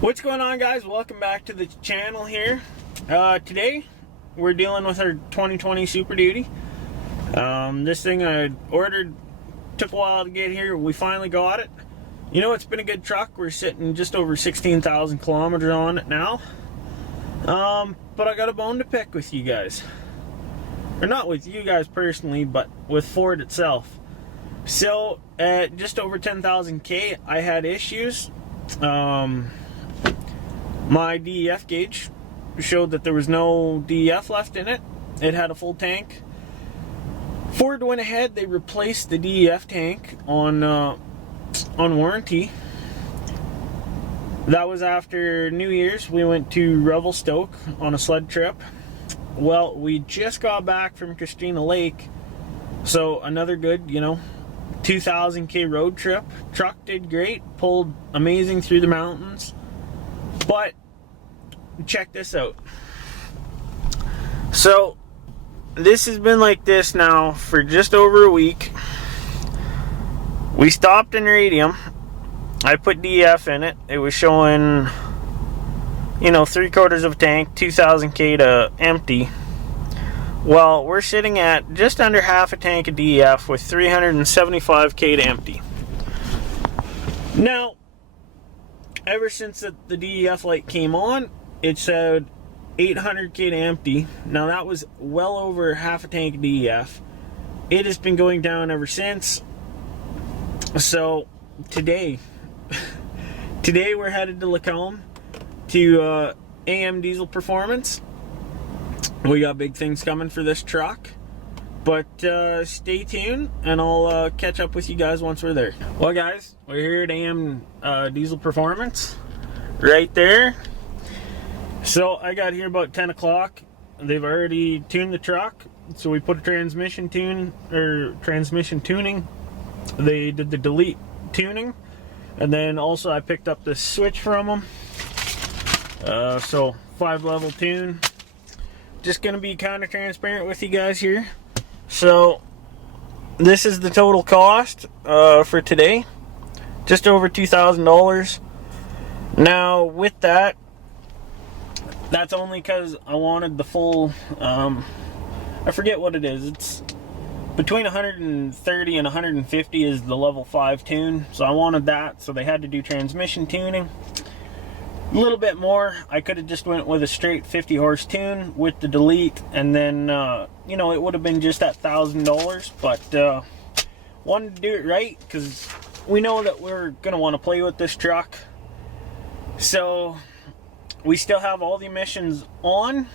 What's going on, guys? Welcome back to the channel here. Today we're dealing with our 2020 Super Duty. This thing I ordered, took a while to get here. We finally got it. You know, it's been a good truck. We're sitting just over 16,000 kilometers on it now. But I got a bone to pick with you guys. Or not with you guys personally, but with Ford itself. So at just over 10,000 K, I had issues. My DEF gauge showed that there was no DEF left in it. It had a full tank. Ford went ahead, they replaced the DEF tank on warranty. That was after New Year's. We went to Revelstoke on a sled trip. Well, we just got back from Christina Lake, so another good, 2,000 K road trip. Truck did great, pulled amazing through the mountains. But check this out. So this has been like this now for just over a week. We stopped in Radium. I put DF in it. It was showing, 3/4 of a tank, 2,000 K to empty. Well, we're sitting at just under half a tank of DF with 375 K to empty. Now, ever since the DEF light came on, it said 800 K to empty. Now that was well over half a tank of DEF. It has been going down ever since. So today we're headed to Lacombe to AM Diesel Performance. We got big things coming for this truck. But stay tuned, and I'll catch up with you guys once we're there. Well, guys, we're here at AM Diesel Performance, right there. So I got here about 10 o'clock. They've already tuned the truck, so we put a transmission tuning. They did the delete tuning, and then also I picked up the switch from them. So 5-level tune. Just gonna be kind of transparent with you guys here. So this is the total cost for today, just over $2,000. Now with that, that's only because I wanted the full, I forget what it is, it's between 130 and 150 is the level 5 tune, so I wanted that, so they had to do transmission tuning. A little bit more. I could have just went with a straight 50 horse tune with the delete, and then it would have been just that $1,000, but wanted to do it right because we know that we're gonna want to play with this truck. So we still have all the emissions on.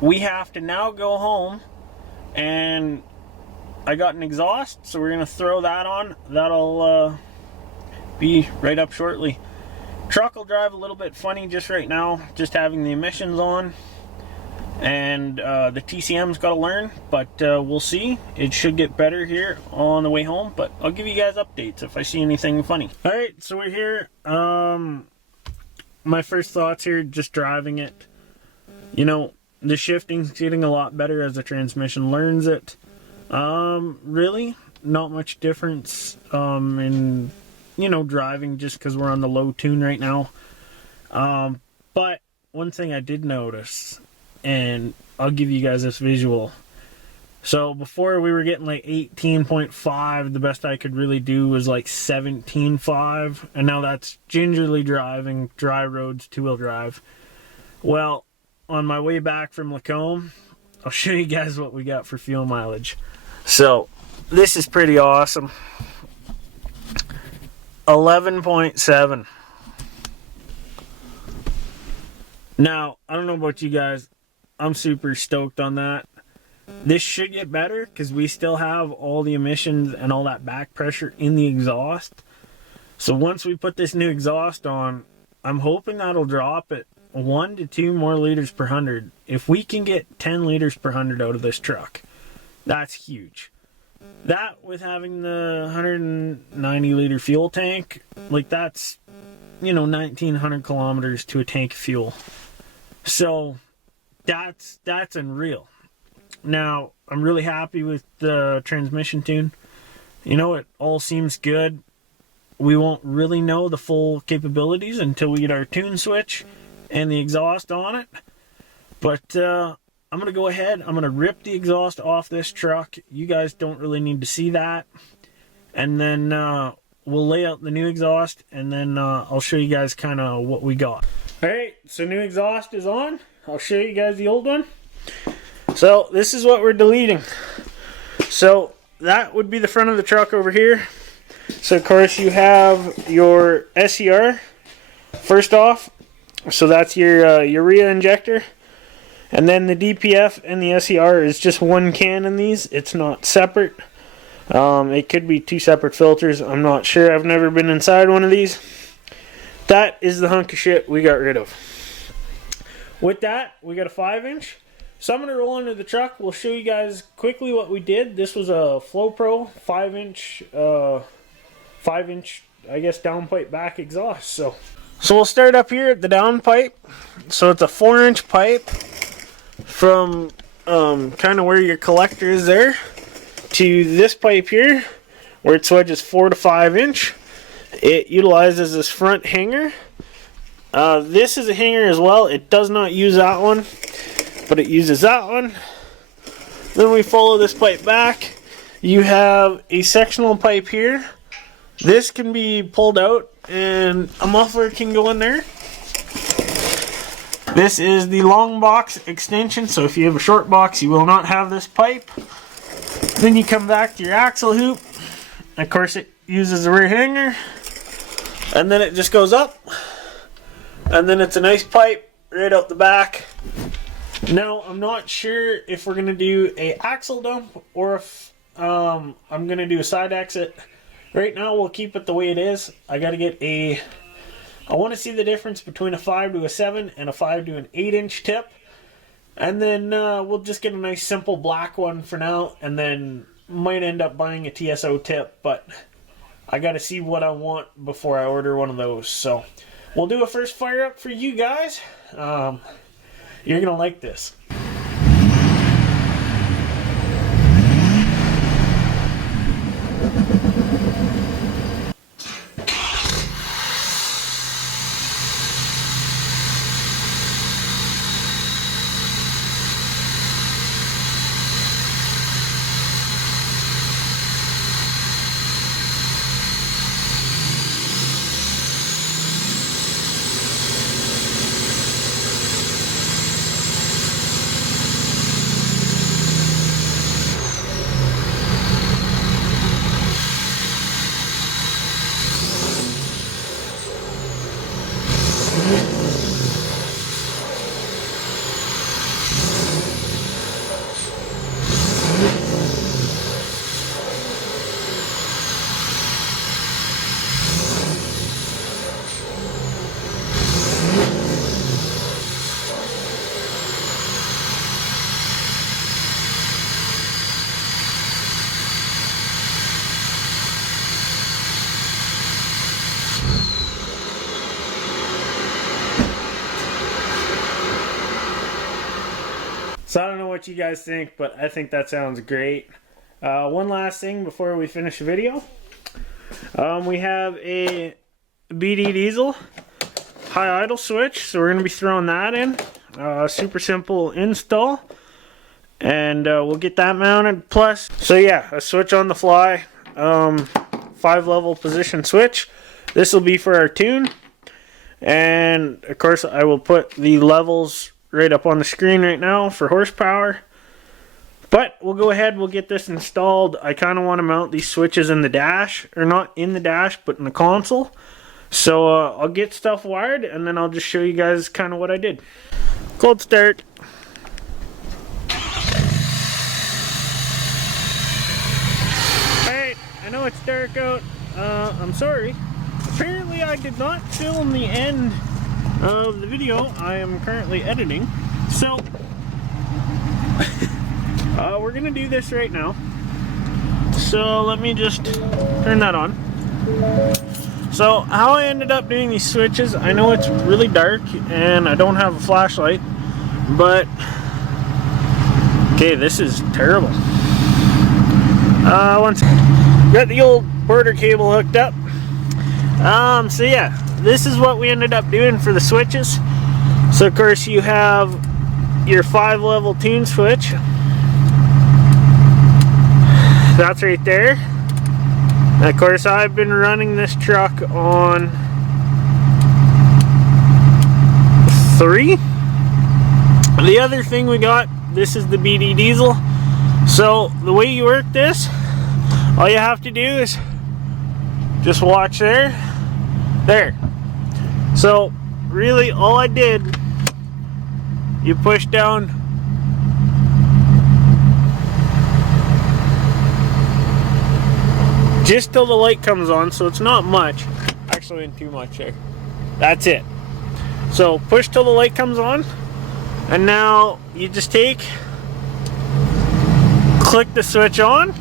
We have to now go home, and I got an exhaust, so we're gonna throw that on. That'll be right up shortly. Truck will drive a little bit funny just right now, just having the emissions on, and the TCM's got to learn, but we'll see. It should get better here on the way home, but I'll give you guys updates if I see anything funny. Alright, so we're here. My first thoughts here, just driving it. The shifting's getting a lot better as the transmission learns it. Really, not much difference in driving, just because we're on the low tune right now. But one thing I did notice, and I'll give you guys this visual. So before we were getting like 18.5, the best I could really do was like 17.5, and now that's gingerly driving, dry roads, 2-wheel drive. Well, on my way back from Lacombe, I'll show you guys what we got for fuel mileage. So this is pretty awesome. 11.7. Now, I don't know about you guys, I'm super stoked on that. This should get better because we still have all the emissions and all that back pressure in the exhaust. So once we put this new exhaust on, I'm hoping that'll drop it 1 to 2 more liters per 100. If we can get 10 liters per 100 out of this truck, that's huge. That, with having the 190 liter fuel tank, like that's 1,900 kilometers to a tank of fuel. So that's unreal. Now I'm really happy with the transmission tune. It all seems good. we won't really know the full capabilities until we get our tune switch and the exhaust on it. But I'm going to go ahead, I'm going to rip the exhaust off this truck. You guys don't really need to see that. And then we'll lay out the new exhaust, and then I'll show you guys kind of what we got. Alright, so new exhaust is on. I'll show you guys the old one. So this is what we're deleting. So that would be the front of the truck over here. So of course you have your SCR first off. So that's your urea injector. And then the DPF and the SCR is just one can in these. It's not separate. It could be two separate filters. I'm not sure. I've never been inside one of these. That is the hunk of shit we got rid of. With that, we got a 5-inch. So I'm going to roll into the truck. We'll show you guys quickly what we did. This was a FlowPro 5-inch, I guess, downpipe back exhaust. So we'll start up here at the downpipe. So it's a 4-inch pipe from kind of where your collector is there to this pipe here, where it swedges 4 to 5 inch. It utilizes this front hanger. This is a hanger as well. It does not use that one, but it uses that one. Then we follow this pipe back. You have a sectional pipe here. This can be pulled out and a muffler can go in there. This is the long box extension, so if you have a short box you will not have this pipe. Then you come back to your axle hoop. Of course it uses the rear hanger, and then it just goes up, and then it's a nice pipe right out the back. Now I'm not sure if we're going to do a axle dump or if I'm going to do a side exit. Right now we'll keep it the way it is. I got to get I want to see the difference between a 5 to a 7 and a 5 to an 8-inch tip. And then we'll just get a nice simple black one for now, and then might end up buying a TSO tip, but I got to see what I want before I order one of those. So we'll do a first fire up for you guys. You're going to like this. So I don't know what you guys think, but I think that sounds great. One last thing before we finish the video. We have a BD Deisel high idle switch, so we're going to be throwing that in. Super simple install, and we'll get that mounted. Plus, so yeah, a switch on the fly, 5-level position switch. This will be for our tune, and of course I will put the levels right up on the screen right now for horsepower. But we'll go ahead, we'll get this installed. I kind of want to mount these switches in the dash, or not in the dash, but in the console. So I'll get stuff wired, and then I'll just show you guys kind of what I did. Cold start. Alright, I know it's dark out. I'm sorry. Apparently I did not film the end of the video. I am currently editing. So, we're going to do this right now. So let me just turn that on. So how I ended up doing these switches, I know it's really dark and I don't have a flashlight, but okay, this is terrible. Once got the old border cable hooked up, So yeah, this is what we ended up doing for the switches. So of course you have your 5-level tune switch. That's right there. And of course I've been running this truck on 3. The other thing we got, this is the BD Deisel. So the way you work this, all you have to do is just watch there. So really all I did, you push down just till the light comes on, so it's not much. Actually, in too much there. That's it. So push till the light comes on, and now you just click the switch on.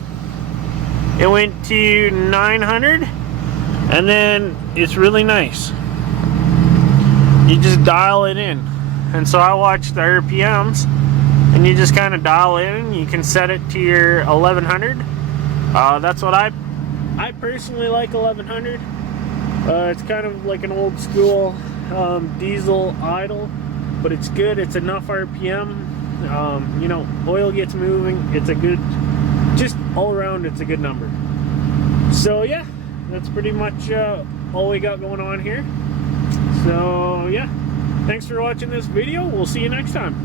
It went to 900, and then it's really nice. You just dial it in. And so I watch the RPMs, and you just kind of dial in. You can set it to your 1100. That's what I personally like, 1100. It's kind of like an old school diesel idle, but it's good. It's enough RPM. You know, oil gets moving. It's a good, just all around, it's a good number. So yeah, that's pretty much all we got going on here. So yeah, thanks for watching this video. We'll see you next time.